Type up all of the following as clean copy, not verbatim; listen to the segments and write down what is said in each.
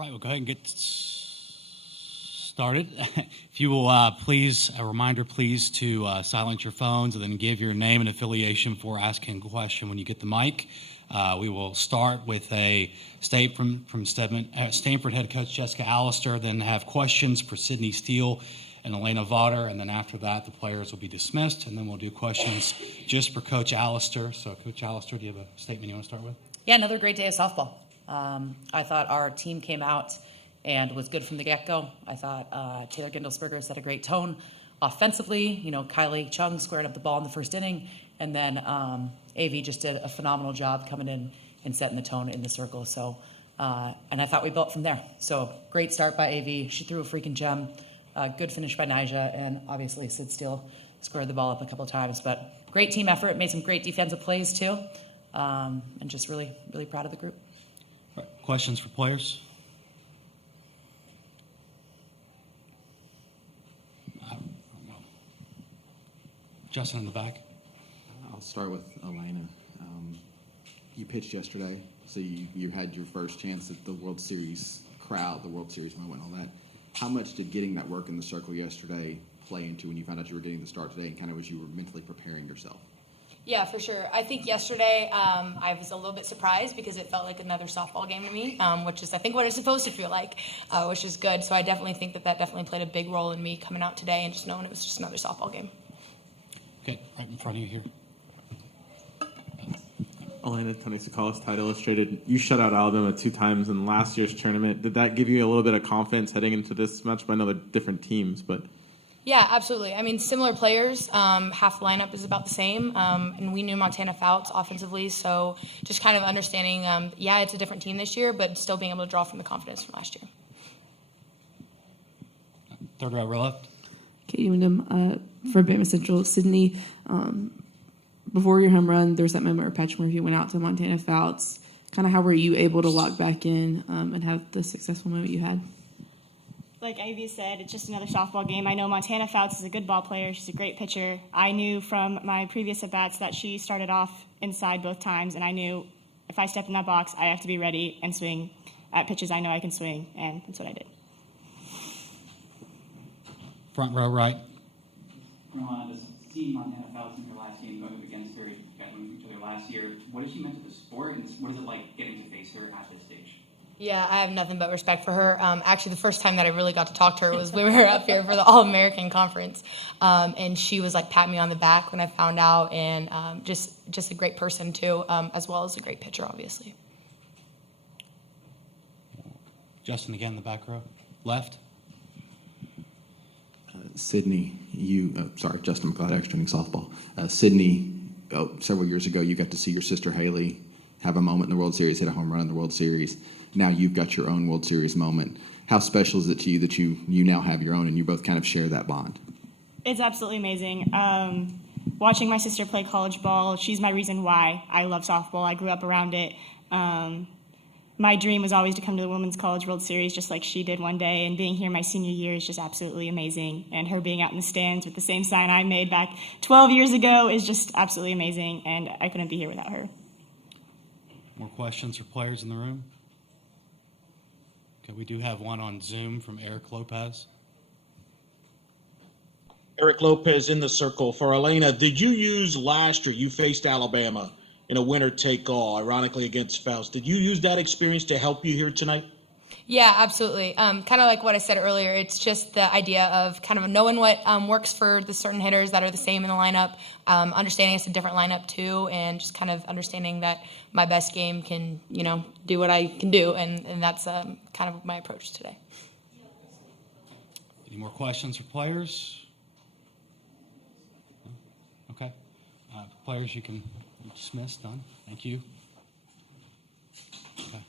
Right, we'll go ahead and get started. If you will please, a reminder please to silence your phones and then give your name and affiliation for asking a question when you get the mic. We will start with a statement from Stanford head coach Jessica Alister, then have questions for Sydney Steele and Elena Vaughter, and then after that the players will be dismissed, and then we'll do questions just for Coach Alister. So Coach Alister, do you have a statement you want to start with? Yeah, another great day of softball. I thought our team came out and was good from the get-go. I thought Taylor Gindelsberger set a great tone offensively. You know, Kylie Chung squared up the ball in the first inning, and then AV just did a phenomenal job coming in and setting the tone in the circle. So, and I thought we built from there. So, great start by AV. She threw a freaking gem. Good finish by Nyjah, and obviously Sid Steele squared the ball up a couple of times. But great team effort. Made some great defensive plays too, and just really, really proud of the group. All right. Questions for players? Justin in the back. I'll start with Elena. You pitched yesterday, so you had your first chance at the World Series crowd, the World Series moment, all that. How much did getting that work in the circle yesterday play into when you found out you were getting the start today, and kind of as you were mentally preparing yourself? Yeah, for sure. I think yesterday I was a little bit surprised because it felt like another softball game to me, which is I think what it's supposed to feel like, which is good. So I definitely think that definitely played a big role in me coming out today and just knowing it was just another softball game. Okay, right in front of you here. Elena, Tony Sakalis, Tide Illustrated. You shut out Alabama 2 times in last year's tournament. Did that give you a little bit of confidence heading into this match? I know they're different teams, but... Yeah, absolutely. I mean, similar players. Half the lineup is about the same, and we knew Montana Fouts offensively, so just kind of understanding, it's a different team this year, but still being able to draw from the confidence from last year. Third row left. Katie Wyndham for Bama Central. Sydney, before your home run, there was that moment or patch where you went out to Montana Fouts. Kind of how were you able to lock back in and have the successful moment you had? Like Ivy said, it's just another softball game. I know Montana Fouts is a good ball player. She's a great pitcher. I knew from my previous at-bats that she started off inside both times, and I knew if I step in that box, I have to be ready and swing at pitches I know I can swing, and that's what I did. Front row right. Just seeing Montana Fouts in her last game going up against her, you guys went each other last year. What has she meant to the sport, and what is it like getting to face her at this stage? Yeah, I have nothing but respect for her. Actually, the first time that I really got to talk to her was when we were up here for the All-American Conference. And she was like patting me on the back when I found out, and just a great person too, as well as a great pitcher, obviously. Justin again in the back row. Left. Sydney, Justin McLeod, extra softball. Sydney, several years ago, you got to see your sister Haley have a moment in the World Series, hit a home run in the World Series. Now you've got your own World Series moment. How special is it to you that you now have your own and you both kind of share that bond? It's absolutely amazing. Watching my sister play college ball, she's my reason why I love softball. I grew up around it. My dream was always to come to the Women's College World Series just like she did one day, and being here my senior year is just absolutely amazing. And her being out in the stands with the same sign I made back 12 years ago is just absolutely amazing, and I couldn't be here without her. More questions for players in the room? Okay, we do have one on Zoom from Eric Lopez. Eric Lopez in the circle. For Elena, did you use last year, you faced Alabama in a winner-take-all, ironically against Faust. Did you use that experience to help you here tonight? Yeah, absolutely. Kind of like what I said earlier, it's just the idea of kind of knowing what works for the certain hitters that are the same in the lineup, understanding it's a different lineup too, and just kind of understanding that my best game can, do what I can do, and that's kind of my approach today. Any more questions for players? Okay. Players, you can dismiss. Done. Thank you. Okay.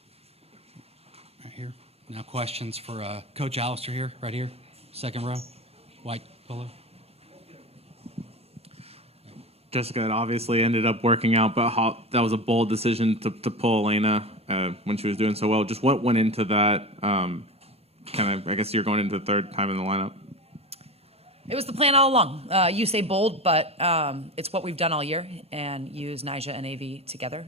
Right here. Now questions for Coach Alister here, right here, second row, white polo. Jessica, it obviously ended up working out, but that was a bold decision to pull Elena when she was doing so well. Just what went into that? I guess you're going into the third time in the lineup. It was the plan all along. You say bold, but it's what we've done all year, and use Nyjah and AV together.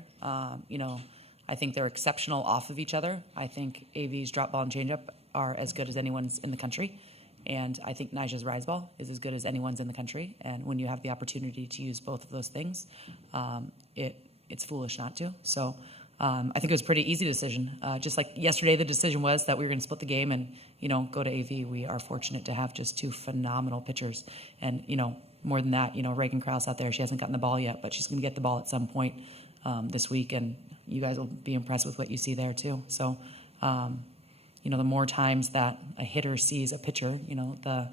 I think they're exceptional off of each other. I think AV's drop ball and changeup are as good as anyone's in the country. And I think Nija's rise ball is as good as anyone's in the country. And when you have the opportunity to use both of those things, it's foolish not to. So I think it was a pretty easy decision. Just like yesterday, the decision was that we were going to split the game and, go to AV. We are fortunate to have just two phenomenal pitchers. And, more than that, Reagan Krause out there, she hasn't gotten the ball yet, but she's going to get the ball at some point this week. And you guys will be impressed with what you see there, too. So, the more times that a hitter sees a pitcher, the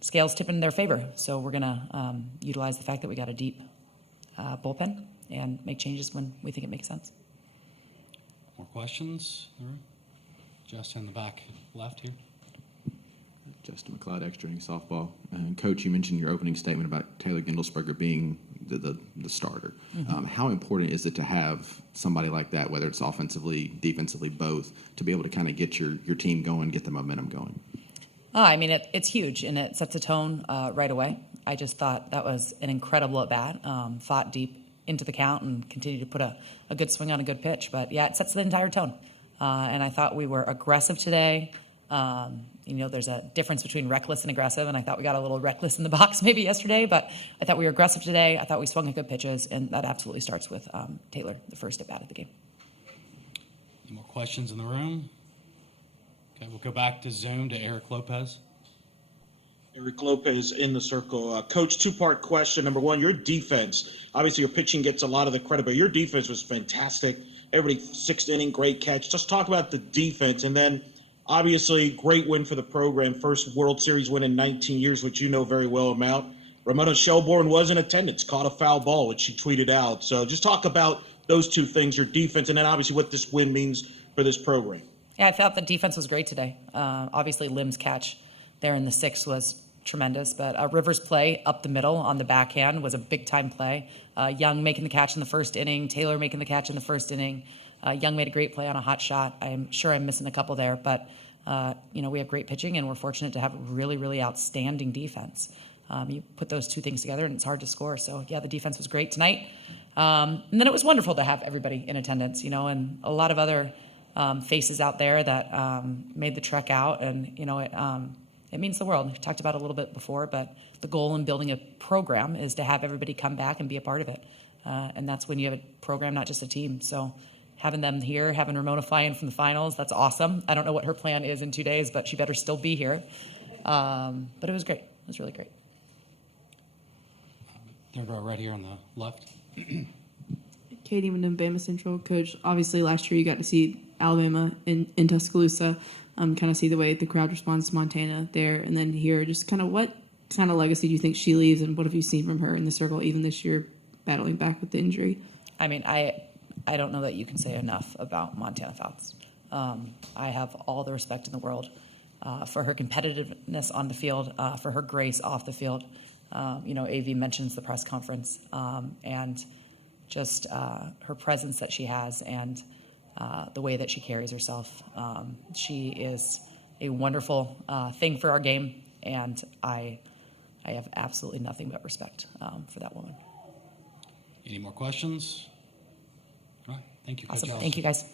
scales tip in their favor. So we're going to utilize the fact that we got a deep bullpen and make changes when we think it makes sense. More questions? All right. Justin in the back left here. Justin McLeod, extra inning softball. Coach, you mentioned in your opening statement about Taylor Gendelsberger being the starter. Mm-hmm. How important is it to have somebody like that, whether it's offensively, defensively, both, to be able to kind of get your team going, get the momentum going? It's huge, and it sets a tone right away. I just thought that was an incredible at-bat, fought deep into the count and continued to put a good swing on a good pitch. But, yeah, it sets the entire tone. And I thought we were aggressive today. There's a difference between reckless and aggressive, and I thought we got a little reckless in the box maybe yesterday, but I thought we were aggressive today. I thought we swung at good pitches, and that absolutely starts with Taylor, the first at-bat of the game. Any more questions in the room? Okay, we'll go back to Zoom to Eric Lopez. Eric Lopez in the circle. Coach, two-part question. Number one, your defense. Obviously, your pitching gets a lot of the credit, but your defense was fantastic. Everybody, sixth inning, great catch. Just talk about the defense, and then obviously, great win for the program. First World Series win in 19 years, which you know very well about. Ramona Shelbourne was in attendance, caught a foul ball, which she tweeted out. So just talk about those two things, your defense, and then obviously what this win means for this program. Yeah, I thought the defense was great today. Obviously, Lim's catch there in the sixth was tremendous, but Rivers' play up the middle on the backhand was a big-time play. Young making the catch in the first inning, Taylor making the catch in the first inning. Young made a great play on a hot shot. I'm sure I'm missing a couple there, but we have great pitching, and we're fortunate to have really, really outstanding defense. You put those two things together, and it's hard to score. So, yeah, the defense was great tonight. And then it was wonderful to have everybody in attendance, and a lot of other faces out there that made the trek out, and, it means the world. We talked about it a little bit before, but the goal in building a program is to have everybody come back and be a part of it. And that's when you have a program, not just a team. So having them here, having Ramona fly in from the finals, that's awesome. I don't know what her plan is in 2 days, but she better still be here. But it was great. It was really great. Third row right here on the left. Katie Wyndham, Bama Central. Coach, obviously last year you got to see Alabama in Tuscaloosa, kind of see the way the crowd responds to Montana there, and then here, just kind of what kind of legacy do you think she leaves, and what have you seen from her in the circle, even this year, battling back with the injury? I don't know that you can say enough about Montana Fouts. I have all the respect in the world for her competitiveness on the field, for her grace off the field. AV mentions the press conference, and just her presence that she has, and the way that she carries herself. She is a wonderful thing for our game, and I have absolutely nothing but respect for that woman. Any more questions? All right. Thank you, Coach Awesome. Alister. Thank you, guys.